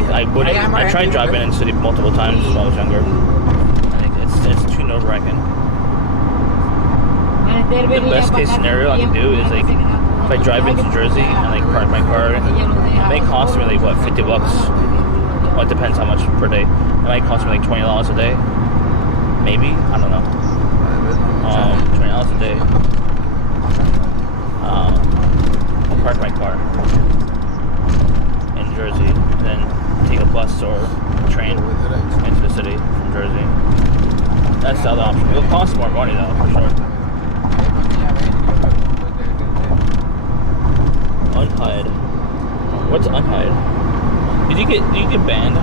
like I wouldn't. I tried driving in the city multiple times when I was younger. I think it's too nerve-wracking. The best case scenario I can do is like if I drive into Jersey and like park my car, it may cost me like what, $50. Well, it depends how much per day. It might cost me like $20 a day, maybe. I don't know. $20 a day. I'll park my car in Jersey, and then take a bus or train into the city from Jersey. That's the other option. It'll cost more money though, for sure. Unhide. What's unhide? Did you get banned?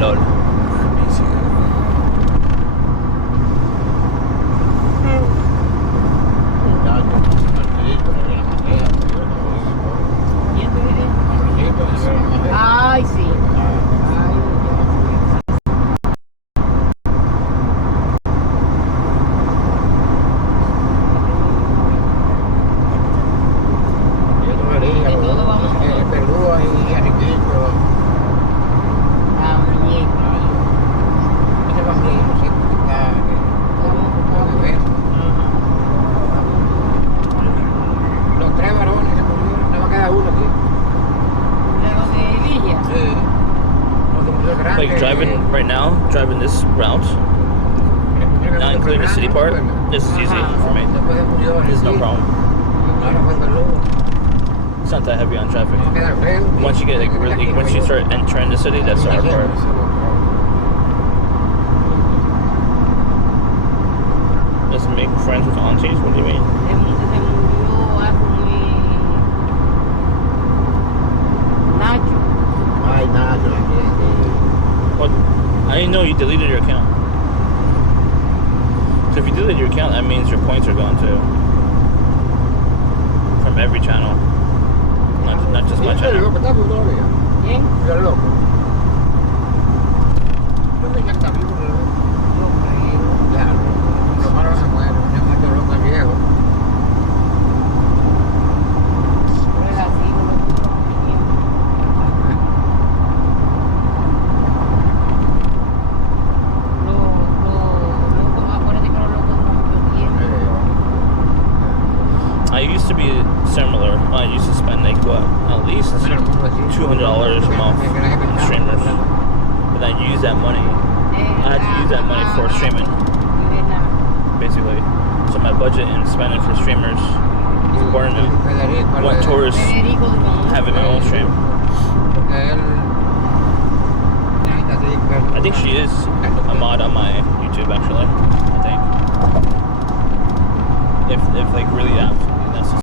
Lol. Ay, sí. Like driving this route, not including the city part, this is easy for me. There's no problem. It's not that heavy on traffic. Once you get like really, once you start entering the city, that's the hard part. Just make friends with aunties? What do you mean? What? I didn't know you deleted your account. So if you deleted your account, that means your points are gone too. From every channel. Not just my channel. I used to be similar. I used to spend like what, at least $200 a month on streamers. But then use that money. I had to use that money for streaming, basically. So my budget and spending for streamers is important. Went towards having my own stream. I think she is a mod on my YouTube actually. I think. If like really absolutely necessary.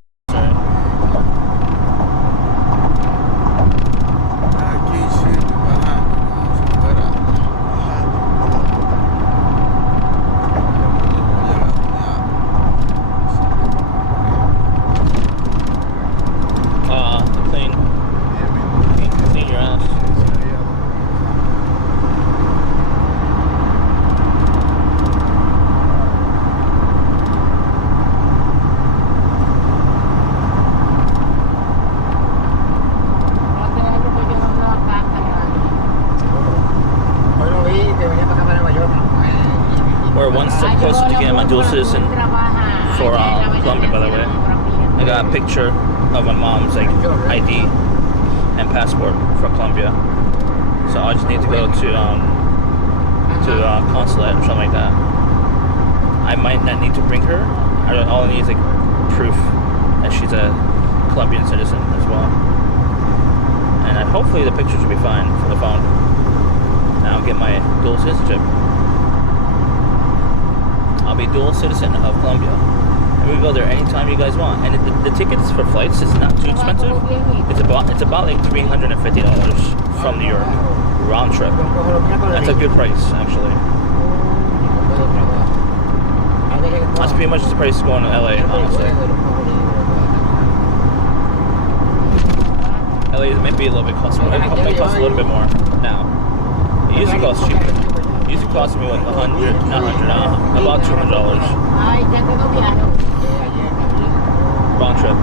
Clean your ass. We're one step closer to getting my dual citizen for Colombia, by the way. I got a picture of my mom's like ID and passport for Colombia, so I just need to go to consulate or something like that. I might not need to bring her. All I need is like proof that she's a Colombian citizen as well, and hopefully the pictures will be fine from the phone. Now I'll get my dual citizenship. I'll be dual citizen of Colombia, and we can go there anytime you guys want. And the tickets for flights is not too expensive. It's about like $350 from New York round trip. That's a good price actually. That's pretty much the price going to LA, honestly. LA might be a little bit costly. It might cost a little bit more now. It used to cost cheaper. It used to cost me like about $200 round trip.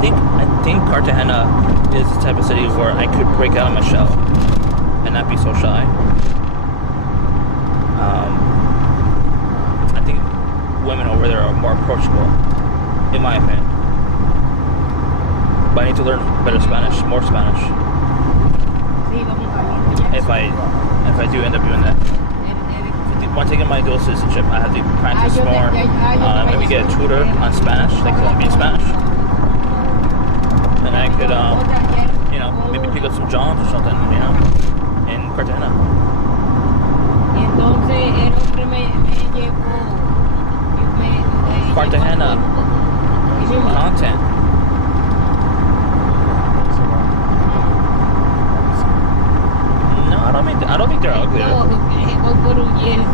think Cartagena is the type of city where I could break out of my shell and not be so shy. I think women over there are more approachable, in my opinion. But I need to learn better Spanish, more Spanish. If I do end up doing that. When taking my dual citizenship, I have to practice more. Maybe get a tutor on Spanish, like Colombian Spanish. And I could, maybe pick up some jobs or something, in Cartagena. Cartagena content. No, I don't think they're ugly.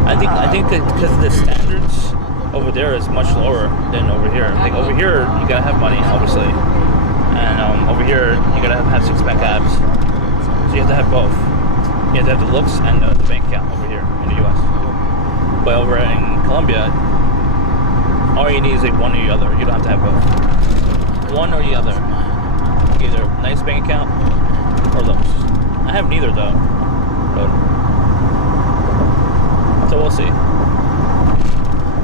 I think that because the standards over there is much lower than over here. Like over here, you gotta have money, obviously, and over here you gotta have six-pack abs. So you have to have both. You have to have the looks and the bank account over here in the U.S. But over in Colombia, all you need is like one or the other. You don't have to have both. One or the other. Either nice bank account or looks. I have neither though. So we'll see.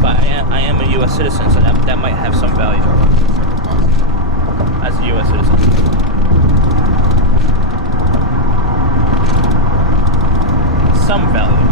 But I am a U.S. citizen, so that might have some value as a U.S. citizen. Some value.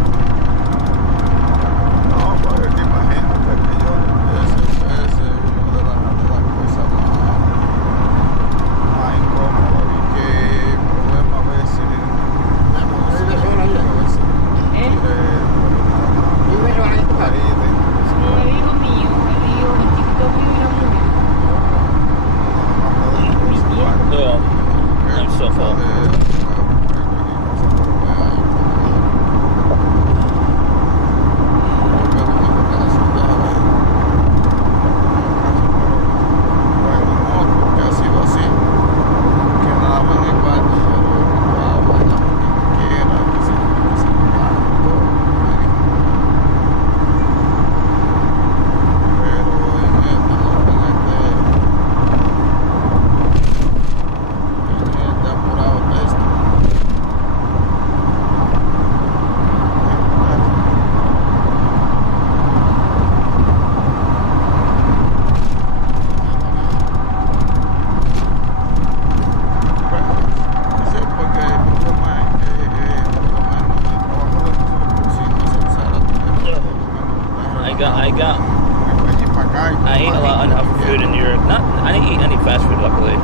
I ate a lot of unhealthy food in New York. I didn't eat any fast food, luckily. I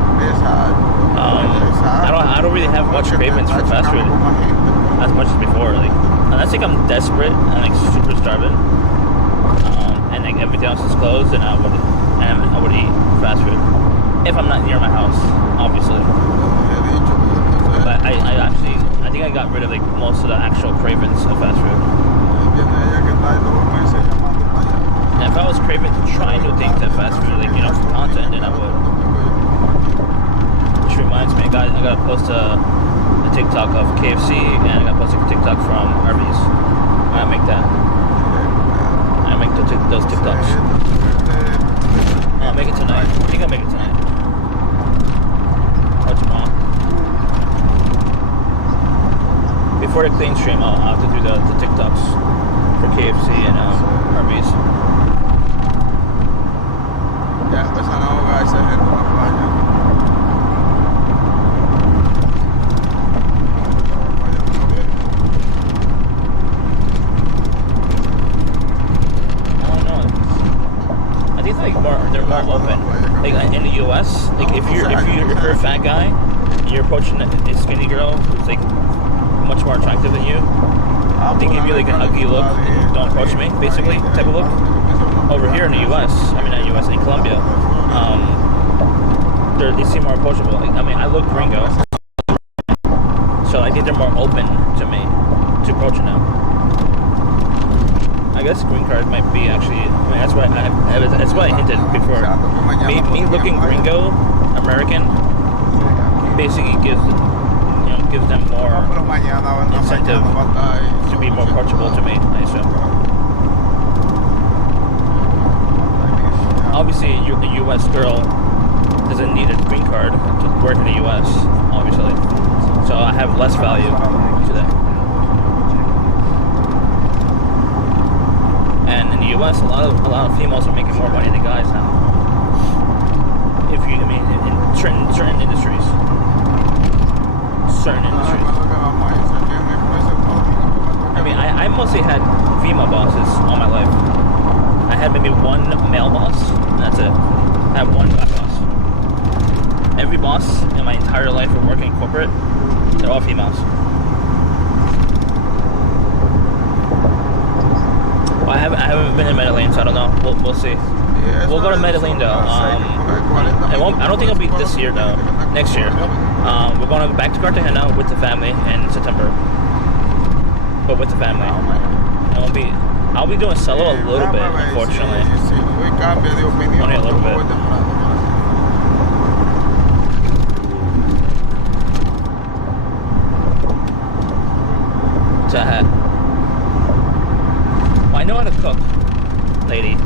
don't really have much cravings for fast food as much as before. Like, unless like I'm desperate and like super starving, and like everything else is closed, and I would eat fast food if I'm not near my house, obviously. But I think I got rid of like most of the actual cravings of fast food. And if I was craving to try new things at fast food, like, for content, then I would. Which reminds me, I gotta post a TikTok of KFC, and I gotta post a TikTok from Arby's. I gotta make that. I make those TikToks. I'll make it tonight. I think I'll make it tonight. Or tomorrow. Before the clean stream, I'll have to do the TikToks for KFC and Arby's. Ya empiezan a ahogarse gente en la playa. I don't know. I think they're more open. Like in the U.S., like if you're a fat guy, and you're approaching a skinny girl who's like much more attractive than you, they give you like an ugly look and don't approach me, basically, type of look. Over here in the U.S., in Colombia, they seem more approachable. Like, I look gringo, so I think they're more open to me, to approaching them. I guess green card might be actually. That's why I hinted before. Me looking gringo, American, basically gives them more incentive to be more approachable to me, I assume. Obviously, the U.S. girl, the doesn't need a green card to work in the U.S. obviously, so I have less value to that. And in the U.S., a lot of females are making more money than guys now. If you, I mean, in certain industries, I mean, I mostly had female bosses all my life. I had maybe one male boss, and that's it. I had one black boss. Every boss in my entire life of working corporate, they're all females. Well, I haven't been in Medellin, so I don't know. We'll see. Yeah, we'll go to Medellin though. I don't think it'll be this year though. Next year. We're going back to Cartagena with the family in September. But with the family. I'll be doing solo a little bit, unfortunately. Only a little bit. Well, I know how to cook, lady.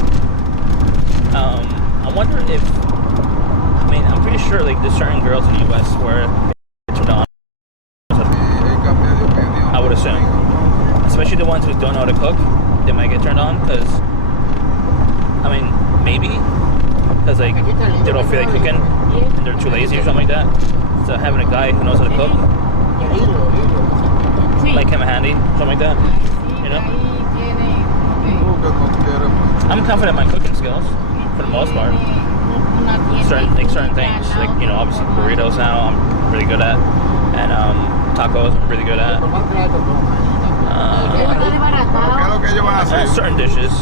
I wonder if, I mean, I'm pretty sure like there's certain girls in the U.S. where they turned on. I would assume, especially the ones who don't know how to cook, they might get turned on because, I mean, maybe because like they don't feel like cooking and they're too lazy or something like that. So having a guy who knows how to cook, like him handy, something like that, you know. I'm confident in my cooking skills for the most part. Certain things, like, you know, obviously burritos now I'm really good at, and tacos I'm really good at. Certain dishes.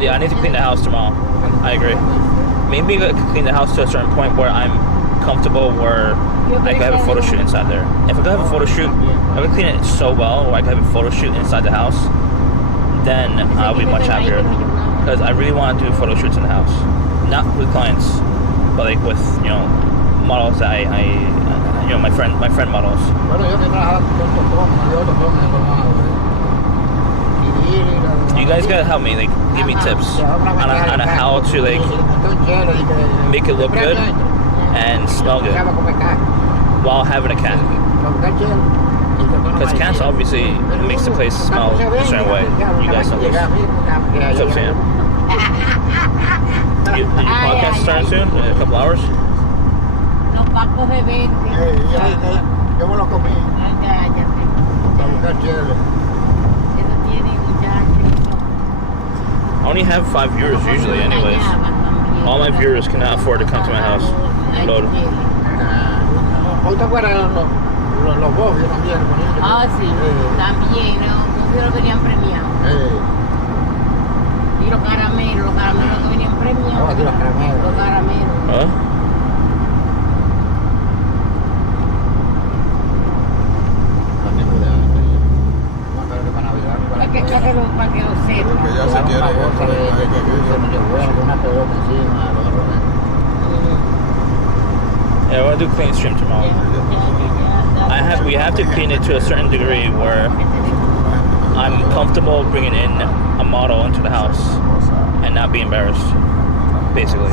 Yeah, I need to clean the house tomorrow. I agree. Maybe I could clean the house to a certain point where I'm comfortable, where I could have a photo shoot inside there. If I could have a photo shoot, I could clean it so well where I could have a photo shoot inside the house, then I'll be much happier. Because I really want to do photo shoots in the house. Not with clients, but like with, you know, models that I you know, my friend models. You guys gotta help me, like, give me tips on how to like make it look good and smell good while having a cat. Because cats obviously makes the place smell a certain way. You guys know this. So Sam, your podcast starting soon in a couple hours. Los pacos de 20. Yo me lo comí. Para buscar chévere. Eso tiene muchachos. I only have 5 viewers usually, anyways. All my viewers cannot afford to come to my house. Lord. ¿Hoy te acuerdas los bobios también? Ah, sí, también, los bobios venían premiados. Y los caramelos que venían premiados. Los caramelos. Los caramelos. Huh? Para que lo sepan. Que ya se quiere. Una pelota encima. Yeah, I want to do clean stream tomorrow. We have to clean it to a certain degree where I'm comfortable bringing in a model into the house and not be embarrassed, basically.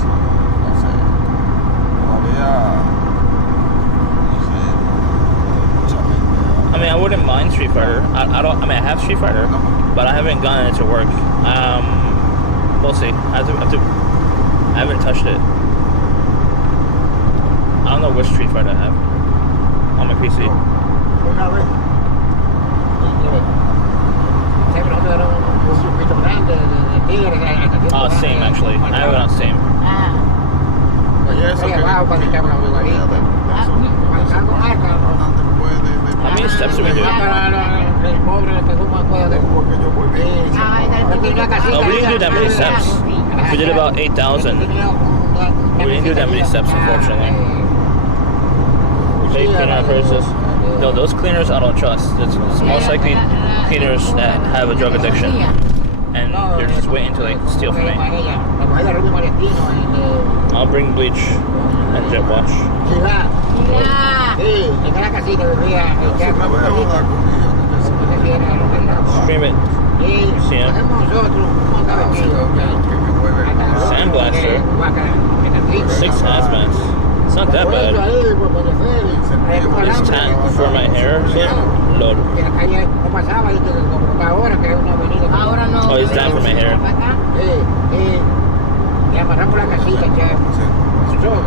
I mean, I wouldn't mind Street Fighter. I have Street Fighter, but I haven't gotten it to work. We'll see. I haven't touched it. I don't know which Street Fighter I have on my PC. Same actually. I have it on Steam. How many steps do we do? Oh, we didn't do that many steps. We did about 8,000. We didn't do that many steps, unfortunately. They clean our purses. No, those cleaners I don't trust. It's most likely cleaners that have a drug addiction, and they're just waiting to like steal from me. I'll bring bleach and jet wash. Scream it. See him? hacemos nosotros, como cada amigo. Sandblaster. 6 hazmats. It's not that bad. This tat for my hair. Lord. Ahora no. Oh, it's that for my hair. Le amarramos la casita, ya. Todo.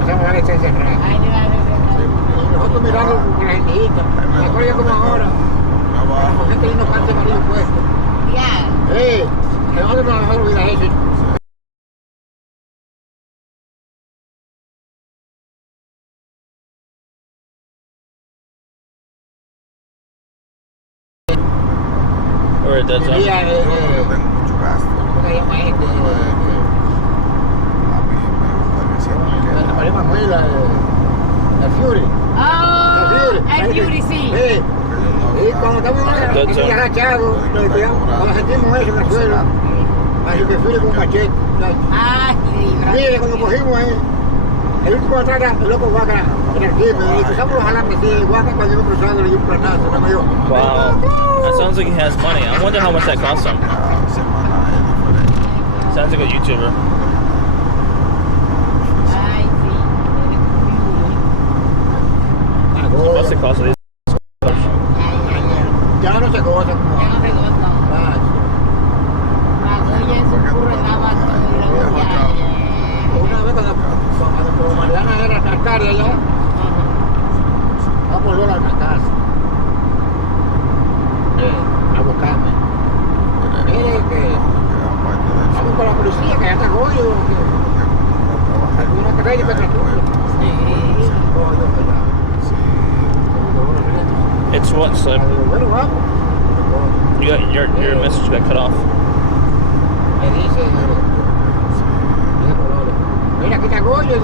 Empezamos a dar esa encerrada. Y nosotros mirando con la gentita. Me acuerdo yo como ahora. Como gente y unos pantes maridos puestos. Ya. Nosotros no nos olvida eso. Or that's Yo tengo mucho gasto. ¿Cómo se llama este? La pared Manuela, la Fury. Oh, el Fury, sí. Y cuando estamos aquí agachados, cuando sentimos eso en el suelo, así que Fury con un machete. Ah, sí, Mire, cuando cogimos el último atrás, el loco guaca en el firme, y empezamos a jalarme así, guaca cuando iba cruzando, le dio un planazo, no me dio. wow. That sounds like he has money. I wonder how much that cost him. Sounds like a YouTuber. Ay, sí. What must it cost these? Ya no se goza. Ya no se goza. La goya en su curro estaba todo ya. Una vez cuando Mariana era cascaria ya, vamos luego a la casa. A buscarme. Mire que vamos con la policía, que ya está Goyo. Alguna carrera y petra tuya. It's what, Slim? Bueno, vamos. You got your message got cut off. Me dice, mira, aquí está Goyo.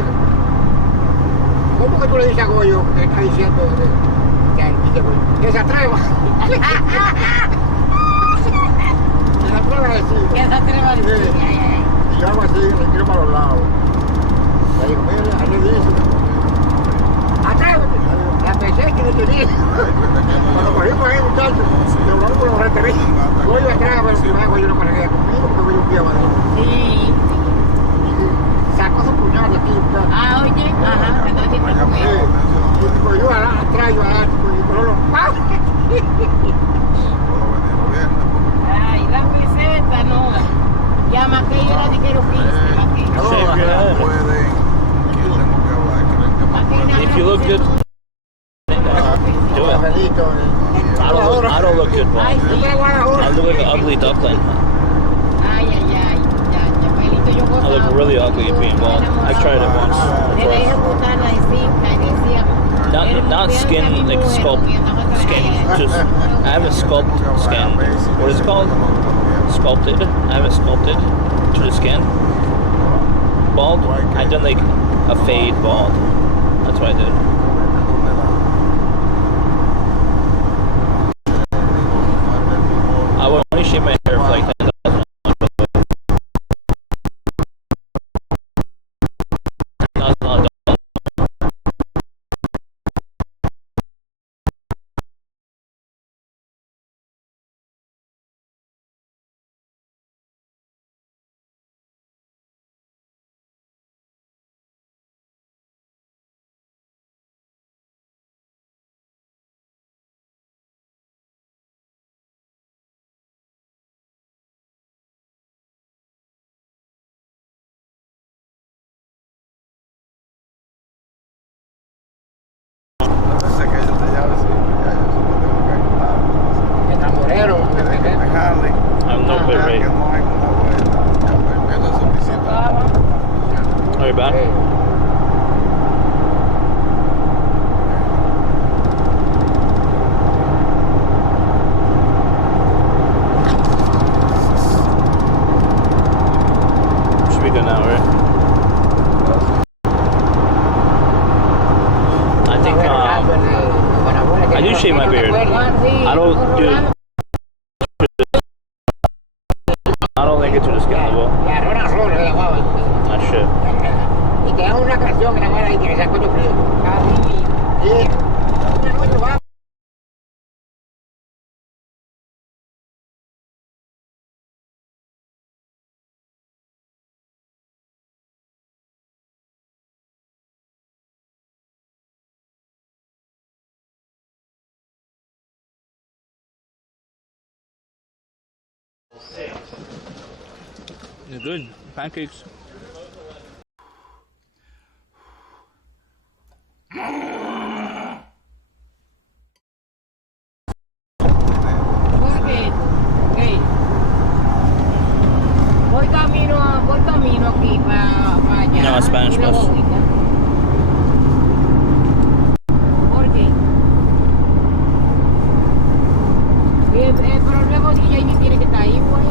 ¿Cómo que tú le dices a Goyo que está diciendo que se atreva? Que se atreva a decir. Que se atreva a decir. Y yo hago así, le tiro para los lados. Le digo, mira, ahí dice, atrévete. La pensé que no tenía. Cuando cogimos ahí, muchachos, le hablamos con los reteríos. Goyo atrás, pero Goyo no cargué conmigo porque Goyo un pie abajo. Sí. Sacó su puñal de aquí, muchachos. Ah, oye, ajá, me estoy diciendo Sí, yo atrás, yo adelante, y por los pasos. ay, la peseta, no. Llama que yo era de quiero 15. Shave your head. If you look good, do it. I don't look good, Ay, bald. sí. I look like an ugly duckling. Ay, ay, ay. Ya, Pelito, yo I gozaba. look really ugly being bald. I tried it once. Le dejé botar la cinta y decía... Not skin, like sculpt skin. Just I haven't sculpted skin. What is it called? Sculpted. I haven't sculpted to the skin. Bald. I done like a fade bald. That's what I did. I would only shave my hair for like 10,000. I'm no bit right. Are you back? Should be good now, right? I think I do shave my beard. I don't do. I don't think it's to the skin level. I should. Y te hago una canción grabada ahí que me sacó tu frío. Sí. They're good. Pancakes. Voy camino aquí para allá. No, Spanish bus. ¿Por qué? El problema es que ella tiene que estar ahí, güey.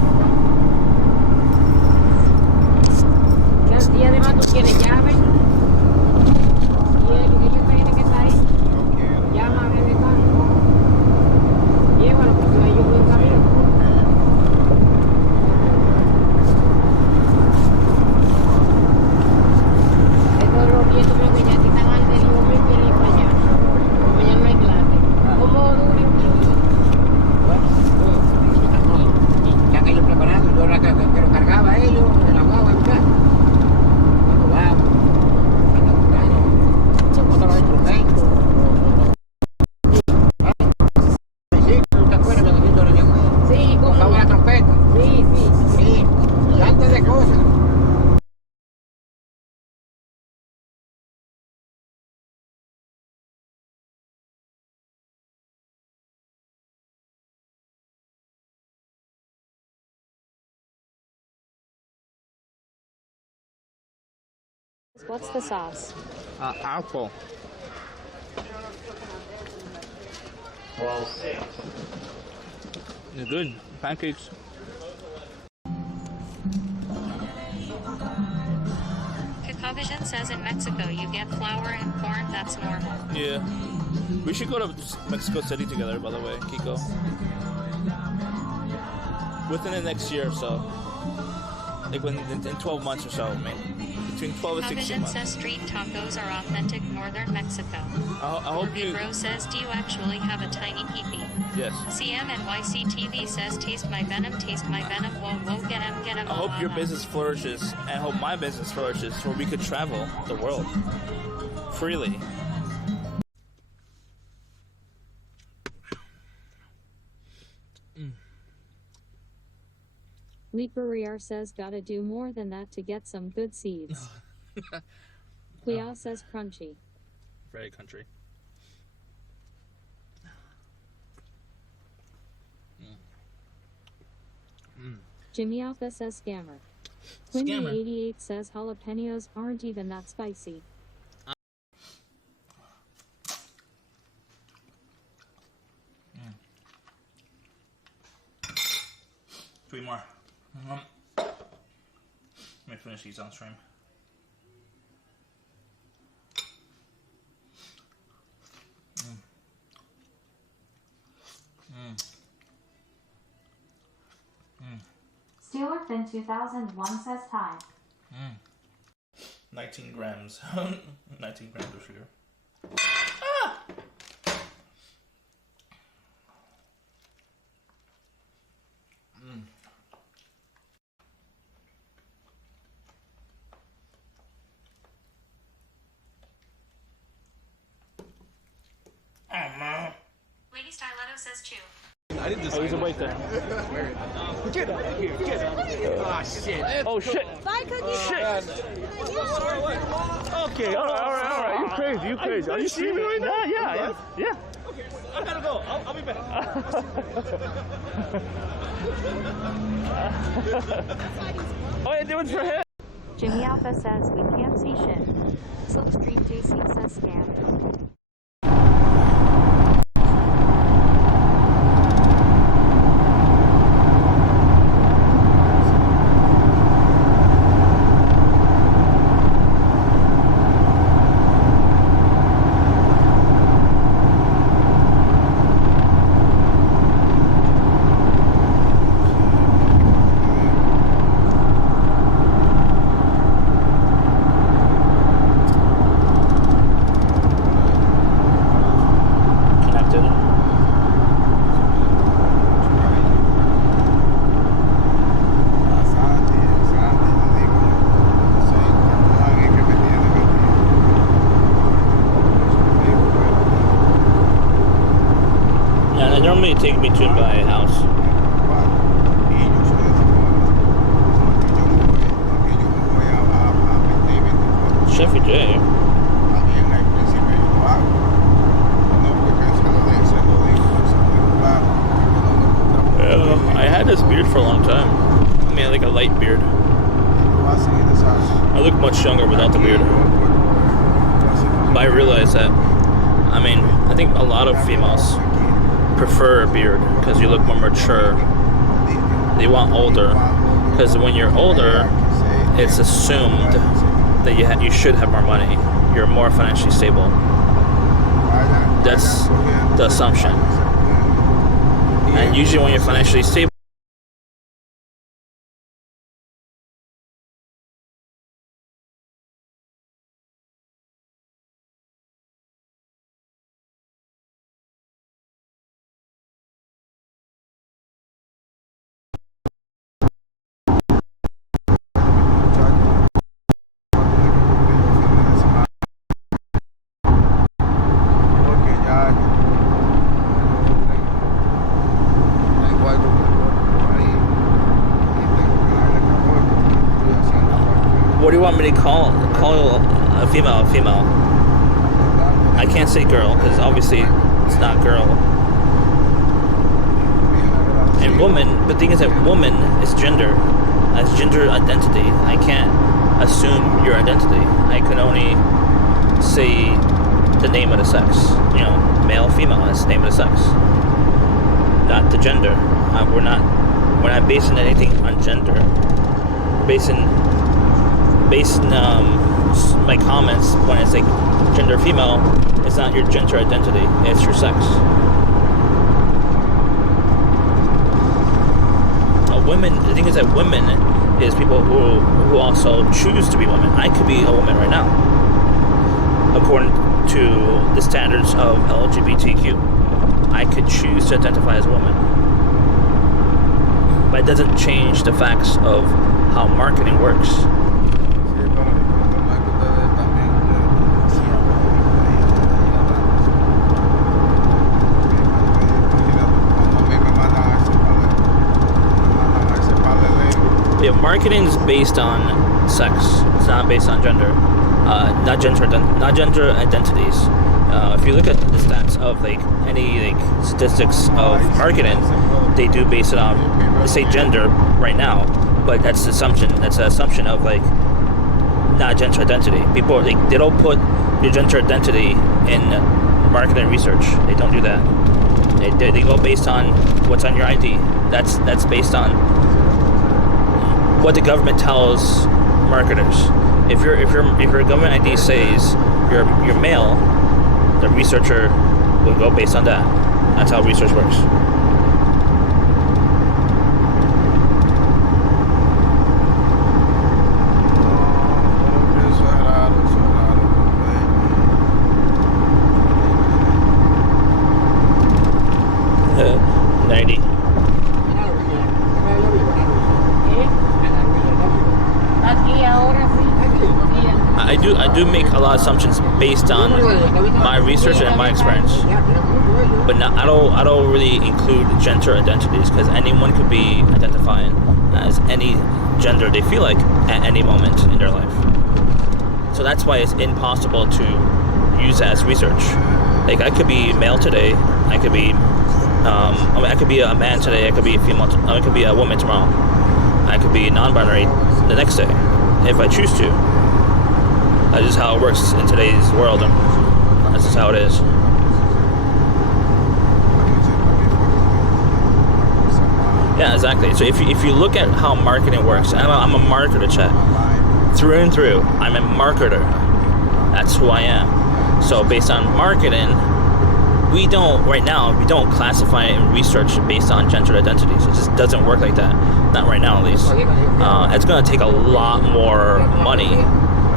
Y además tú tienes llave. Y ella tiene que estar ahí. Llama a ver de tanto. Llévalo, porque yo voy en camino. Y esto creo que ya aquí están al delirio, me quieren ir para allá. Mañana no hay clase. ¿Cómo dure un día? Bueno, ya que ellos preparando, yo era que lo cargaba a ellos en la guagua en casa. Cuando vamos, se botan los instrumentos. Sí, ¿tú te acuerdas cuando yo le llamé? Sí, como tocaba la trompeta. Sí, sí. Sí, y antes de cosas. What's the sauce? Apple. They're good. Pancakes. Caucasian says in Mexico you get flour and corn, that's normal. Yeah. We should go to Mexico City together, by the way, Kiko. Within the next year or so. Like in 12 months or so, maybe. Between 12 and 16 months. Says street tacos are authentic northern Mexico. I hope you... Bro says, do you actually have a tiny peepee? Yes. CMNYC TV says, taste my venom, whoa, whoa, get him. I hope your business flourishes, and I hope my business flourishes, where we could travel the world freely. Leaperier says, gotta do more than that to get some good seeds. Cleo says, crunchy. Very country. Jimmy Alpha says, scammer. Quinny88 says, jalapenos aren't even that spicy. Three more. Let me finish these on stream. Steelerfin 2001 says time. 19 grams. 19 grams of sugar. Lady Styletto says chew. I didn't Oh, he's a waiter. Get out of here. Get out of here. Ah, shit. Oh, shit. Bye, Cookie. Shit. Okay, all right. You crazy. Are you streaming right now? Yeah. Okay, I gotta go. I'll be back. Oh, yeah, do it for him. Jimmy Alpha says, we can't see shit. Slipstream JC says, scam. Normally take me to my house. Chevy J. También hay príncipe, yo lo hago. No, porque se lo digo, claro. Yeah, I had this beard for a long time. I mean, like a light beard. I look much younger without the beard. But I realize that, I mean, I think a lot of females prefer a beard because you look more mature. They want older because when you're older, it's assumed that you should have more money. You're more financially stable. That's the assumption. And usually when you're financially stable, what do you want me to call a female a female? I can't say girl because obviously it's not girl. And woman, but the thing is that woman is gender. That's gender identity. I can't assume your identity. I can only say the name of the sex. You know, male, female. That's the name of the sex. Not the gender. We're not basing anything on gender. Basing my comments when it's like gender female, it's not your gender identity, it's your sex. Women, the thing is that women is people who also choose to be women. I could be a woman right now, according to the standards of LGBTQ. I could choose to identify as a woman. But it doesn't change the facts of how marketing works. Yeah, marketing is based on sex. It's not based on gender. Not gender identities. If you look at the stats of like any like statistics of marketing, they do base it on, they say gender right now, but that's the assumption. That's an assumption of like not gender identity. People they don't put your gender identity in marketing research. They don't do that. They go based on what's on your ID. That's based on what the government tells marketers. If your government ID says you're male, the researcher will go based on that. That's how research works. I do make a lot of assumptions based on my research and my experience, but I don't really include gender identities because anyone could be identifying as any gender they feel like at any moment in their life. So that's why it's impossible to use as research. Like I could be male today, I could be I could be a man today, I could be a female, I could be a woman tomorrow, I could be non-binary the next day if I choose to. That's just how it works in today's world. That's just how it is. Yeah, exactly. So if you look at how marketing works, I'm a marketer, chat. Through and through, I'm a marketer. That's who I am. So based on marketing, we don't classify and research based on gender identities. It just doesn't work like that. Not right now, at least. It's going to take a lot more money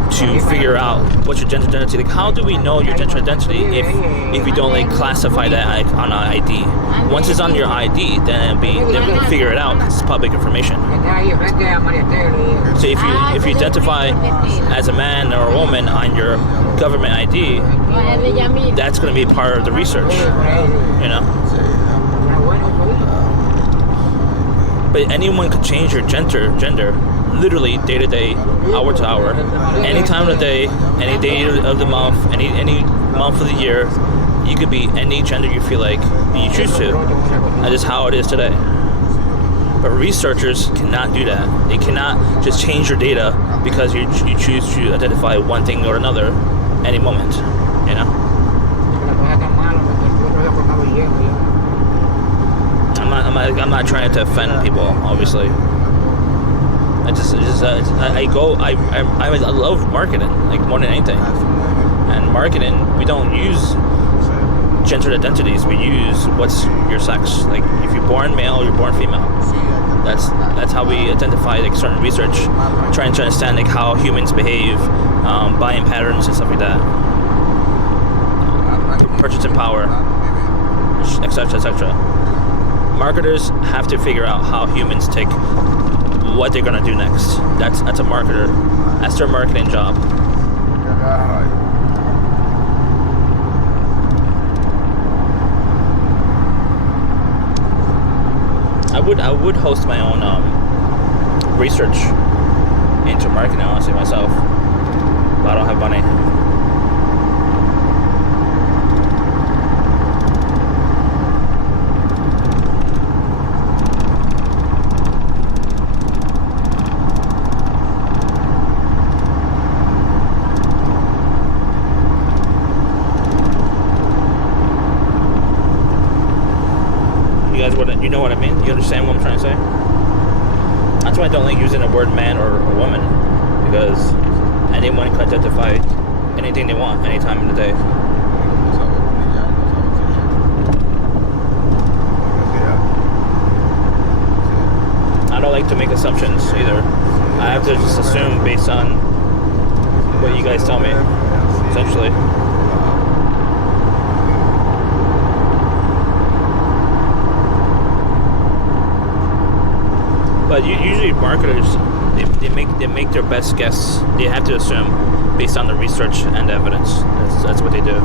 to figure out what's your gender identity. Like, how do we know your gender identity if you don't like classify that like on an ID? Once it's on your ID, then we can figure it out because it's public information. So if you identify as a man or a woman on your government ID, that's going to be part of the research, you know. But anyone could change your gender literally day to day, hour to hour, any time of the day, any day of the month, any month of the year. You could be any gender you feel like you choose to. That is how it is today. But researchers cannot do that. They cannot just change your data because you choose to identify one thing or another any moment. You know. I'm not trying to offend people, obviously. I love marketing like more than anything. And marketing, we don't use gender identities. We use what's your sex. Like if you're born male, you're born female. That's how we identify like certain research, trying to understand like how humans behave, buying patterns and stuff like that, purchasing power, etc., etc. Marketers have to figure out how humans take what they're gonna do next. That's a marketer. That's their marketing job. I would host my own research into marketing, honestly, myself, but I don't have money. You know what I mean? You understand what I'm trying to say? That's why I don't like using the word man or a woman, because anyone can identify anything they want any time of the day. I don't like to make assumptions either. I have to just assume based on what you guys tell me, essentially. But usually marketers, they make their best guess. They have to assume based on the research and evidence. That's what they do.